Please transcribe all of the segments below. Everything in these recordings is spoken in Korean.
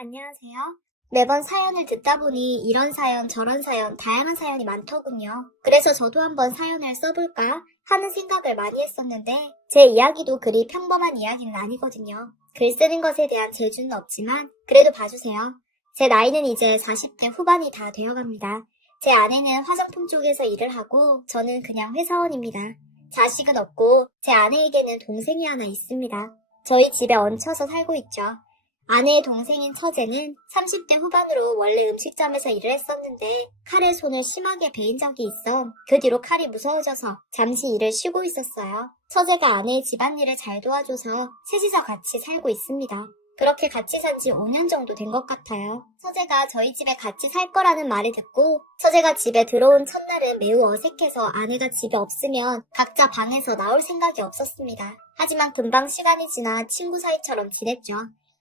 안녕하세요. 매번 사연을 듣다 보니 이런 사연, 저런 사연, 다양한 사연이 많더군요. 그래서 저도 한번 사연을 써볼까 하는 생각을 많이 했었는데 제 이야기도 그리 평범한 이야기는 아니거든요. 글 쓰는 것에 대한 재주는 없지만 그래도 봐주세요. 제 나이는 이제 40대 후반이 다 되어갑니다. 제 아내는 화장품 쪽에서 일을 하고 저는 그냥 회사원입니다. 자식은 없고 제 아내에게는 동생이 하나 있습니다. 저희 집에 얹혀서 살고 있죠. 아내의 동생인 처제는 30대 후반으로 원래 음식점에서 일을 했었는데 칼에 손을 심하게 베인 적이 있어 그 뒤로 칼이 무서워져서 잠시 일을 쉬고 있었어요. 처제가 아내의 집안일을 잘 도와줘서 셋이서 같이 살고 있습니다. 그렇게 같이 산 지 5년 정도 된 것 같아요. 처제가 저희 집에 같이 살 거라는 말을 듣고 처제가 집에 들어온 첫날은 매우 어색해서 아내가 집에 없으면 각자 방에서 나올 생각이 없었습니다. 하지만 금방 시간이 지나 친구 사이처럼 지냈죠.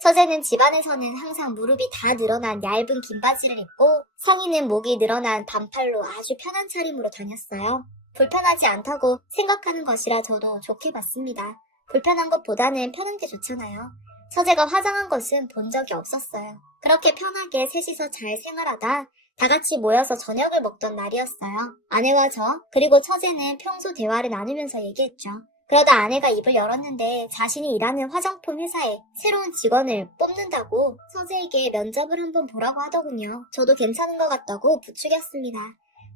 처제는 집안에서는 항상 무릎이 다 늘어난 얇은 긴 바지를 입고 상의는 목이 늘어난 반팔로 아주 편한 차림으로 다녔어요. 불편하지 않다고 생각하는 것이라 저도 좋게 봤습니다. 불편한 것보다는 편한 게 좋잖아요. 처제가 화장한 것은 본 적이 없었어요. 그렇게 편하게 셋이서 잘 생활하다 다 같이 모여서 저녁을 먹던 날이었어요. 아내와 저, 그리고 처제는 평소 대화를 나누면서 얘기했죠. 그러다 아내가 입을 열었는데 자신이 일하는 화장품 회사에 새로운 직원을 뽑는다고 처제에게 면접을 한번 보라고 하더군요. 저도 괜찮은 것 같다고 부추겼습니다.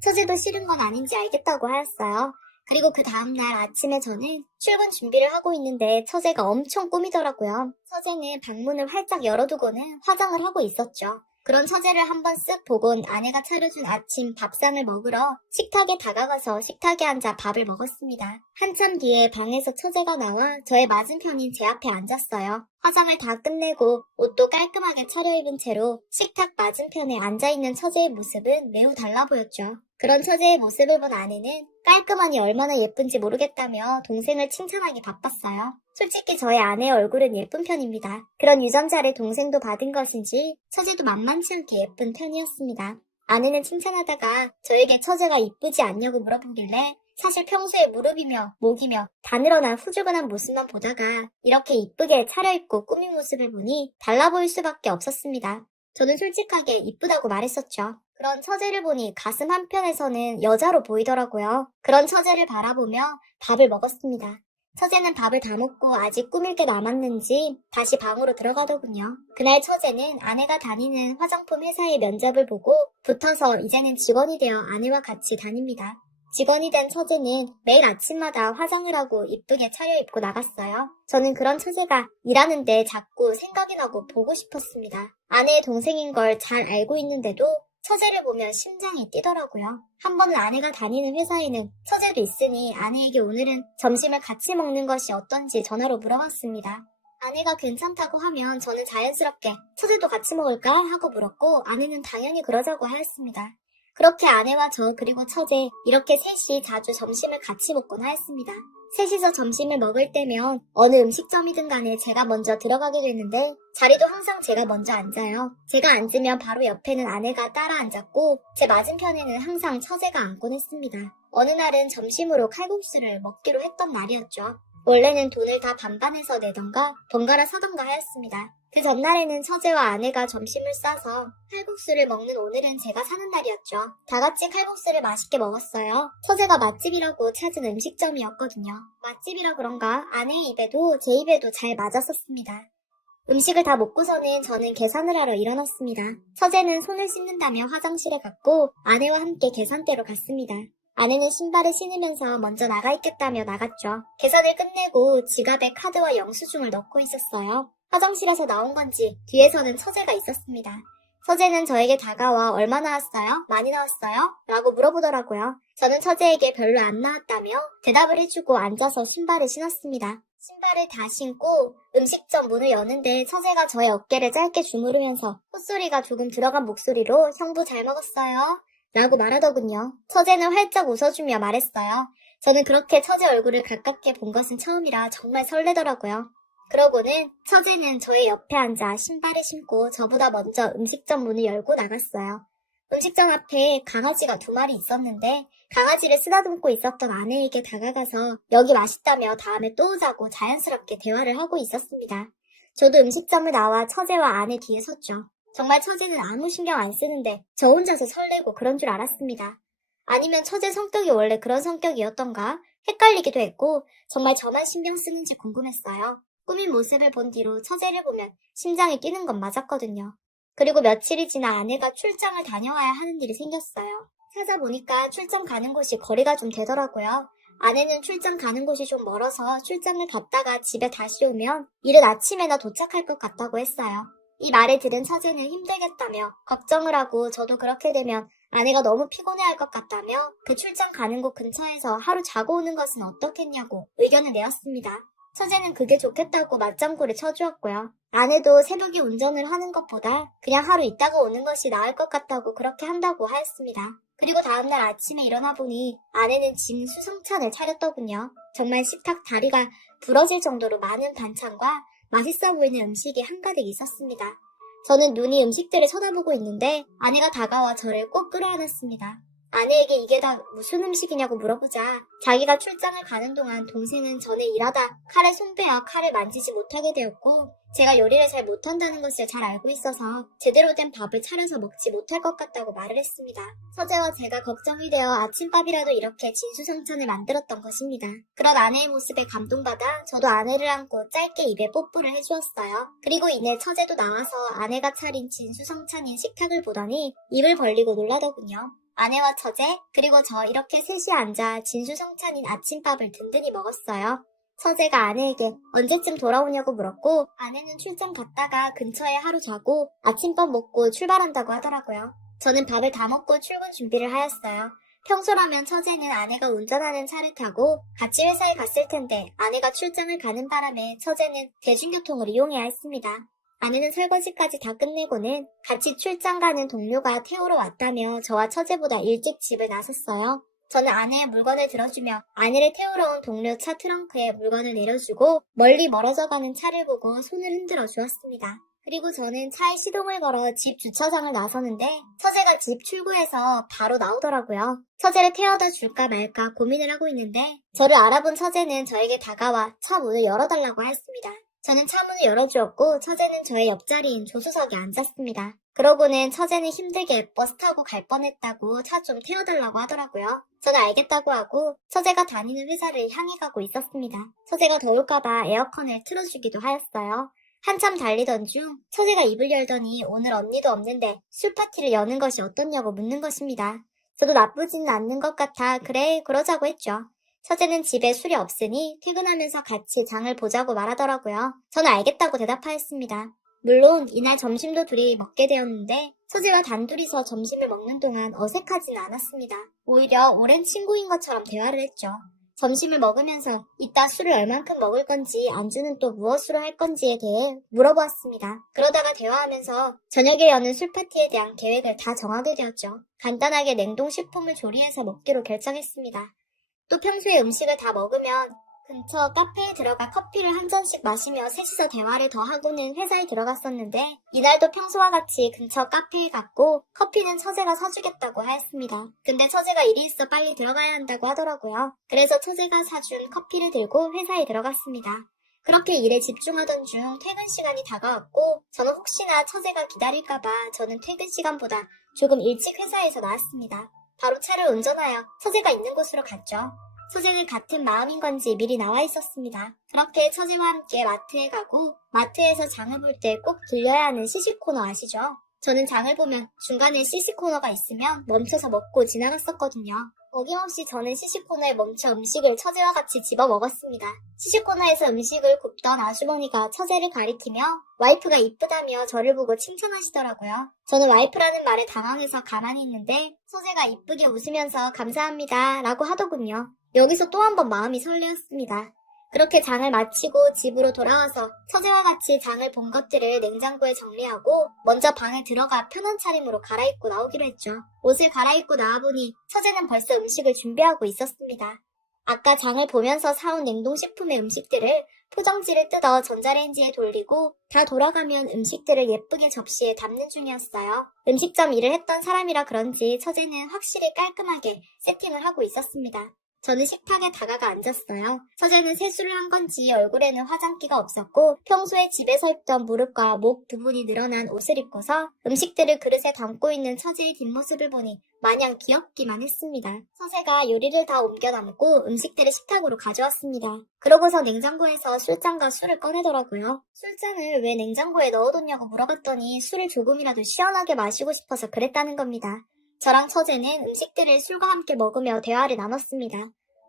처제도 싫은 건 아닌지 알겠다고 하였어요. 그리고 그 다음날 아침에 저는 출근 준비를 하고 있는데 처제가 엄청 꾸미더라고요. 처제는 방문을 활짝 열어두고는 화장을 하고 있었죠. 그런 처제를 한번 쓱 보곤 아내가 차려준 아침 밥상을 먹으러 식탁에 다가가서 식탁에 앉아 밥을 먹었습니다. 한참 뒤에 방에서 처제가 나와 저의 맞은편인 제 앞에 앉았어요. 화장을 다 끝내고 옷도 깔끔하게 차려입은 채로 식탁 맞은편에 앉아있는 처제의 모습은 매우 달라 보였죠. 그런 처제의 모습을 본 아내는 깔끔하니 얼마나 예쁜지 모르겠다며 동생을 칭찬하기 바빴어요. 솔직히 저의 아내의 얼굴은 예쁜 편입니다. 그런 유전자를 동생도 받은 것인지 처제도 만만치 않게 예쁜 편이었습니다. 아내는 칭찬하다가 저에게 처제가 이쁘지 않냐고 물어보길래 사실 평소에 무릎이며 목이며 다 늘어난 후줄근한 모습만 보다가 이렇게 이쁘게 차려입고 꾸민 모습을 보니 달라 보일 수밖에 없었습니다. 저는 솔직하게 이쁘다고 말했었죠. 그런 처제를 보니 가슴 한편에서는 여자로 보이더라고요. 그런 처제를 바라보며 밥을 먹었습니다. 처제는 밥을 다 먹고 아직 꾸밀 게 남았는지 다시 방으로 들어가더군요. 그날 처제는 아내가 다니는 화장품 회사의 면접을 보고 붙어서 이제는 직원이 되어 아내와 같이 다닙니다. 직원이 된 처제는 매일 아침마다 화장을 하고 이쁘게 차려입고 나갔어요. 저는 그런 처제가 일하는데 자꾸 생각이 나고 보고 싶었습니다. 아내의 동생인 걸 잘 알고 있는데도 처제를 보면 심장이 뛰더라고요. 한 번은 아내가 다니는 회사에는 처제도 있으니 아내에게 오늘은 점심을 같이 먹는 것이 어떤지 전화로 물어봤습니다. 아내가 괜찮다고 하면 저는 자연스럽게 처제도 같이 먹을까 하고 물었고 아내는 당연히 그러자고 하였습니다. 그렇게 아내와 저 그리고 처제 이렇게 셋이 자주 점심을 같이 먹곤 하였습니다. 셋이서 점심을 먹을 때면 어느 음식점이든 간에 제가 먼저 들어가게 되는데 자리도 항상 제가 먼저 앉아요. 제가 앉으면 바로 옆에는 아내가 따라 앉았고 제 맞은편에는 항상 처제가 앉곤 했습니다. 어느 날은 점심으로 칼국수를 먹기로 했던 날이었죠. 원래는 돈을 다 반반해서 내던가 번갈아 사던가 하였습니다. 그 전날에는 처제와 아내가 점심을 싸서 칼국수를 먹는 오늘은 제가 사는 날이었죠. 다 같이 칼국수를 맛있게 먹었어요. 처제가 맛집이라고 찾은 음식점이었거든요. 맛집이라 그런가 아내의 입에도 제 입에도 잘 맞았었습니다. 음식을 다 먹고서는 저는 계산을 하러 일어났습니다. 처제는 손을 씻는다며 화장실에 갔고 아내와 함께 계산대로 갔습니다. 아내는 신발을 신으면서 먼저 나가 있겠다며 나갔죠. 계산을 끝내고 지갑에 카드와 영수증을 넣고 있었어요. 화장실에서 나온 건지 뒤에서는 처제가 있었습니다. 처제는 저에게 다가와 얼마 나왔어요? 많이 나왔어요? 라고 물어보더라고요. 저는 처제에게 별로 안 나왔다며 대답을 해주고 앉아서 신발을 신었습니다. 신발을 다 신고 음식점 문을 여는데 처제가 저의 어깨를 짧게 주무르면서 콧소리가 조금 들어간 목소리로 형부 잘 먹었어요? 라고 말하더군요. 처제는 활짝 웃어주며 말했어요. 저는 그렇게 처제 얼굴을 가깝게 본 것은 처음이라 정말 설레더라고요. 그러고는 처제는 저의 옆에 앉아 신발을 신고 저보다 먼저 음식점 문을 열고 나갔어요. 음식점 앞에 강아지가 2마리 있었는데 강아지를 쓰다듬고 있었던 아내에게 다가가서 여기 맛있다며 다음에 또 오자고 자연스럽게 대화를 하고 있었습니다. 저도 음식점을 나와 처제와 아내 뒤에 섰죠. 정말 처제는 아무 신경 안 쓰는데 저 혼자서 설레고 그런 줄 알았습니다. 아니면 처제 성격이 원래 그런 성격이었던가 헷갈리기도 했고 정말 저만 신경 쓰는지 궁금했어요. 꾸민 모습을 본 뒤로 처제를 보면 심장이 뛰는 건 맞았거든요. 그리고 며칠이 지나 아내가 출장을 다녀와야 하는 일이 생겼어요. 찾아보니까 출장 가는 곳이 거리가 좀 되더라고요. 아내는 출장 가는 곳이 좀 멀어서 출장을 갔다가 집에 다시 오면 이른 아침에나 도착할 것 같다고 했어요. 이 말을 들은 처제는 힘들겠다며 걱정을 하고 저도 그렇게 되면 아내가 너무 피곤해할 것 같다며 그 출장 가는 곳 근처에서 하루 자고 오는 것은 어떻겠냐고 의견을 내었습니다. 처제는 그게 좋겠다고 맞장구를 쳐주었고요. 아내도 새벽에 운전을 하는 것보다 그냥 하루 있다가 오는 것이 나을 것 같다고 그렇게 한다고 하였습니다. 그리고 다음날 아침에 일어나 보니 아내는 진수성찬을 차렸더군요. 정말 식탁 다리가 부러질 정도로 많은 반찬과 맛있어 보이는 음식이 한가득 있었습니다. 저는 눈이 음식들을 쳐다보고 있는데 아내가 다가와 저를 꼭 끌어안았습니다. 아내에게 이게 다 무슨 음식이냐고 물어보자 자기가 출장을 가는 동안 동생은 전에 일하다 칼에 손빼어 칼을 만지지 못하게 되었고 제가 요리를 잘 못한다는 것을 잘 알고 있어서 제대로 된 밥을 차려서 먹지 못할 것 같다고 말을 했습니다. 처제와 제가 걱정이 되어 아침밥이라도 이렇게 진수성찬을 만들었던 것입니다. 그런 아내의 모습에 감동받아 저도 아내를 안고 짧게 입에 뽀뽀를 해주었어요. 그리고 이내 처제도 나와서 아내가 차린 진수성찬인 식탁을 보더니 입을 벌리고 놀라더군요. 아내와 처제, 그리고 저 이렇게 셋이 앉아 진수성찬인 아침밥을 든든히 먹었어요. 처제가 아내에게 언제쯤 돌아오냐고 물었고 아내는 출장 갔다가 근처에 하루 자고 아침밥 먹고 출발한다고 하더라고요. 저는 밥을 다 먹고 출근 준비를 하였어요. 평소라면 처제는 아내가 운전하는 차를 타고 같이 회사에 갔을 텐데 아내가 출장을 가는 바람에 처제는 대중교통을 이용해야 했습니다. 아내는 설거지까지 다 끝내고는 같이 출장 가는 동료가 태우러 왔다며 저와 처제보다 일찍 집을 나섰어요. 저는 아내의 물건을 들어주며 아내를 태우러 온 동료 차 트렁크에 물건을 내려주고 멀리 멀어져 가는 차를 보고 손을 흔들어 주었습니다. 그리고 저는 차에 시동을 걸어 집 주차장을 나서는데 처제가 집 출구에서 바로 나오더라고요. 처제를 태워다 줄까 말까 고민을 하고 있는데 저를 알아본 처제는 저에게 다가와 차 문을 열어달라고 하였습니다. 저는 차문을 열어주었고 처제는 저의 옆자리인 조수석에 앉았습니다. 그러고는 처제는 힘들게 버스 타고 갈 뻔했다고 차 좀 태워달라고 하더라고요. 저는 알겠다고 하고 처제가 다니는 회사를 향해 가고 있었습니다. 처제가 더울까봐 에어컨을 틀어주기도 하였어요. 한참 달리던 중 처제가 입을 열더니 오늘 언니도 없는데 술 파티를 여는 것이 어떻냐고 묻는 것입니다. 저도 나쁘지는 않는 것 같아 그래 그러자고 했죠. 처제는 집에 술이 없으니 퇴근하면서 같이 장을 보자고 말하더라고요. 저는 알겠다고 대답하였습니다. 물론 이날 점심도 둘이 먹게 되었는데 처제와 단둘이서 점심을 먹는 동안 어색하지는 않았습니다. 오히려 오랜 친구인 것처럼 대화를 했죠. 점심을 먹으면서 이따 술을 얼만큼 먹을 건지 안주는 또 무엇으로 할 건지에 대해 물어보았습니다. 그러다가 대화하면서 저녁에 여는 술파티에 대한 계획을 다 정하게 되었죠. 간단하게 냉동식품을 조리해서 먹기로 결정했습니다. 또 평소에 음식을 다 먹으면 근처 카페에 들어가 커피를 한 잔씩 마시며 셋이서 대화를 더 하고는 회사에 들어갔었는데 이날도 평소와 같이 근처 카페에 갔고 커피는 처제가 사주겠다고 하였습니다. 근데 처제가 일이 있어 빨리 들어가야 한다고 하더라고요. 그래서 처제가 사준 커피를 들고 회사에 들어갔습니다. 그렇게 일에 집중하던 중 퇴근 시간이 다가왔고 저는 혹시나 처제가 기다릴까봐 저는 퇴근 시간보다 조금 일찍 회사에서 나왔습니다. 바로 차를 운전하여 처제가 있는 곳으로 갔죠. 처제는 같은 마음인 건지 미리 나와 있었습니다. 그렇게 처제와 함께 마트에 가고 마트에서 장을 볼 때 꼭 들려야 하는 시식 코너 아시죠? 저는 장을 보면 중간에 시식 코너가 있으면 멈춰서 먹고 지나갔었거든요. 어김없이 저는 시식 코너에 멈춰 음식을 처제와 같이 집어 먹었습니다. 시식 코너에서 음식을 굽던 아주머니가 처제를 가리키며 와이프가 이쁘다며 저를 보고 칭찬하시더라고요. 저는 와이프라는 말에 당황해서 가만히 있는데 처제가 이쁘게 웃으면서 감사합니다 라고 하더군요. 여기서 또 한 번 마음이 설레었습니다. 그렇게 장을 마치고 집으로 돌아와서 처제와 같이 장을 본 것들을 냉장고에 정리하고 먼저 방에 들어가 편한 차림으로 갈아입고 나오기로 했죠. 옷을 갈아입고 나와보니 처제는 벌써 음식을 준비하고 있었습니다. 아까 장을 보면서 사온 냉동식품의 음식들을 포장지를 뜯어 전자레인지에 돌리고 다 돌아가면 음식들을 예쁘게 접시에 담는 중이었어요. 음식점 일을 했던 사람이라 그런지 처제는 확실히 깔끔하게 세팅을 하고 있었습니다. 저는 식탁에 다가가 앉았어요. 처제는 세수를 한 건지 얼굴에는 화장기가 없었고 평소에 집에서 입던 무릎과 목 부분이 늘어난 옷을 입고서 음식들을 그릇에 담고 있는 처제의 뒷모습을 보니 마냥 귀엽기만 했습니다. 처제가 요리를 다 옮겨 담고 음식들을 식탁으로 가져왔습니다. 그러고서 냉장고에서 술잔과 술을 꺼내더라고요. 술잔을 왜 냉장고에 넣어뒀냐고 물어봤더니 술을 조금이라도 시원하게 마시고 싶어서 그랬다는 겁니다. 저랑 처제는 음식들을 술과 함께 먹으며 대화를 나눴습니다.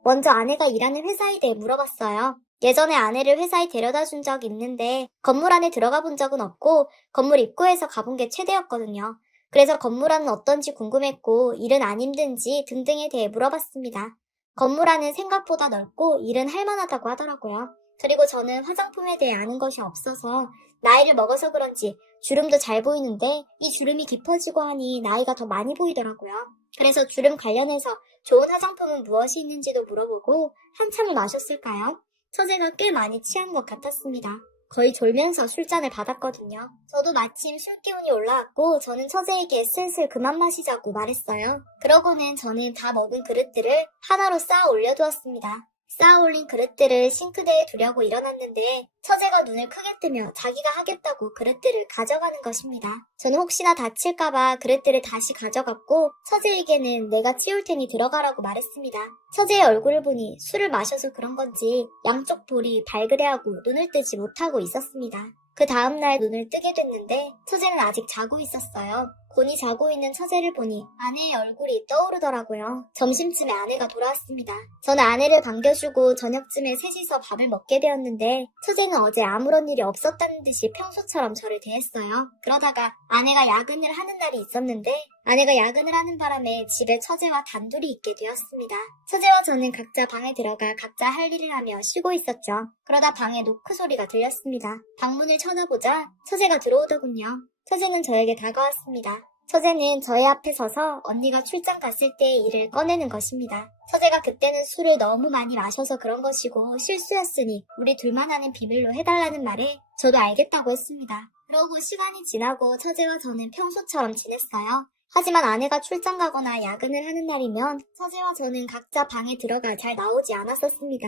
먼저 아내가 일하는 회사에 대해 물어봤어요. 예전에 아내를 회사에 데려다 준 적이 있는데 건물 안에 들어가 본 적은 없고 건물 입구에서 가본 게 최대였거든요. 그래서 건물 안은 어떤지 궁금했고 일은 안 힘든지 등등에 대해 물어봤습니다. 건물 안은 생각보다 넓고 일은 할만하다고 하더라고요. 그리고 저는 화장품에 대해 아는 것이 없어서 나이를 먹어서 그런지 주름도 잘 보이는데 이 주름이 깊어지고 하니 나이가 더 많이 보이더라고요. 그래서 주름 관련해서 좋은 화장품은 무엇이 있는지도 물어보고 한참을 마셨을까요? 처제가 꽤 많이 취한 것 같았습니다. 거의 졸면서 술잔을 받았거든요. 저도 마침 술 기운이 올라왔고 저는 처제에게 슬슬 그만 마시자고 말했어요. 그러고는 저는 다 먹은 그릇들을 하나로 쌓아 올려두었습니다. 쌓아 올린 그릇들을 싱크대에 두려고 일어났는데 처제가 눈을 크게 뜨며 자기가 하겠다고 그릇들을 가져가는 것입니다. 저는 혹시나 다칠까봐 그릇들을 다시 가져갔고 처제에게는 내가 치울 테니 들어가라고 말했습니다. 처제의 얼굴을 보니 술을 마셔서 그런 건지 양쪽 볼이 발그레하고 눈을 뜨지 못하고 있었습니다. 그 다음날 눈을 뜨게 됐는데 처제는 아직 자고 있었어요. 곤히 자고 있는 처제를 보니 아내의 얼굴이 떠오르더라고요. 점심쯤에 아내가 돌아왔습니다. 저는 아내를 반겨주고 저녁쯤에 셋이서 밥을 먹게 되었는데 처제는 어제 아무런 일이 없었다는 듯이 평소처럼 저를 대했어요. 그러다가 아내가 야근을 하는 날이 있었는데 아내가 야근을 하는 바람에 집에 처제와 단둘이 있게 되었습니다. 처제와 저는 각자 방에 들어가 각자 할 일을 하며 쉬고 있었죠. 그러다 방에 노크 소리가 들렸습니다. 방문을 쳐다보자 처제가 들어오더군요. 처제는 저에게 다가왔습니다. 처제는 저의 앞에 서서 언니가 출장 갔을 때의 일을 꺼내는 것입니다. 처제가 그때는 술을 너무 많이 마셔서 그런 것이고 실수였으니 우리 둘만 아는 비밀로 해달라는 말에 저도 알겠다고 했습니다. 그러고 시간이 지나고 처제와 저는 평소처럼 지냈어요. 하지만 아내가 출장 가거나 야근을 하는 날이면 처제와 저는 각자 방에 들어가 잘 나오지 않았었습니다.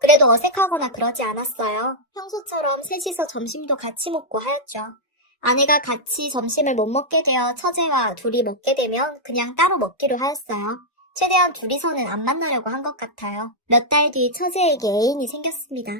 그래도 어색하거나 그러지 않았어요. 평소처럼 셋이서 점심도 같이 먹고 하였죠. 아내가 같이 점심을 못 먹게 되어 처제와 둘이 먹게 되면 그냥 따로 먹기로 하였어요. 최대한 둘이서는 안 만나려고 한 것 같아요. 몇 달 뒤 처제에게 애인이 생겼습니다.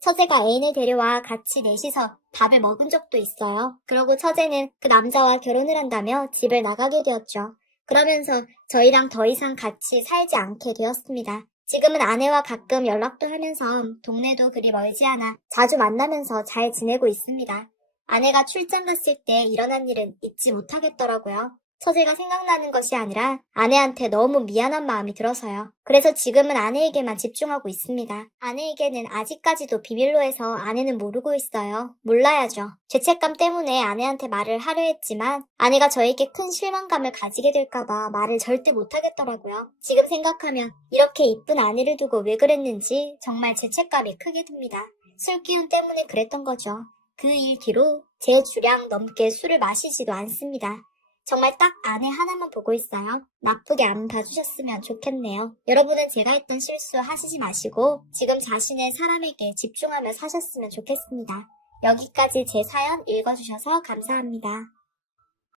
처제가 애인을 데려와 같이 넷이서 밥을 먹은 적도 있어요. 그러고 처제는 그 남자와 결혼을 한다며 집을 나가게 되었죠. 그러면서 저희랑 더 이상 같이 살지 않게 되었습니다. 지금은 아내와 가끔 연락도 하면서 동네도 그리 멀지 않아 자주 만나면서 잘 지내고 있습니다. 아내가 출장 갔을 때 일어난 일은 잊지 못하겠더라고요. 처제가 생각나는 것이 아니라 아내한테 너무 미안한 마음이 들어서요. 그래서 지금은 아내에게만 집중하고 있습니다. 아내에게는 아직까지도 비밀로 해서 아내는 모르고 있어요. 몰라야죠. 죄책감 때문에 아내한테 말을 하려 했지만 아내가 저에게 큰 실망감을 가지게 될까봐 말을 절대 못하겠더라고요. 지금 생각하면 이렇게 이쁜 아내를 두고 왜 그랬는지 정말 죄책감이 크게 듭니다. 술 기운 때문에 그랬던 거죠. 그 일 뒤로 제 주량 넘게 술을 마시지도 않습니다. 정말 딱 아내 하나만 보고 있어요. 나쁘게 안 봐주셨으면 좋겠네요. 여러분은 제가 했던 실수 하시지 마시고 지금 자신의 사람에게 집중하며 사셨으면 좋겠습니다. 여기까지 제 사연 읽어주셔서 감사합니다.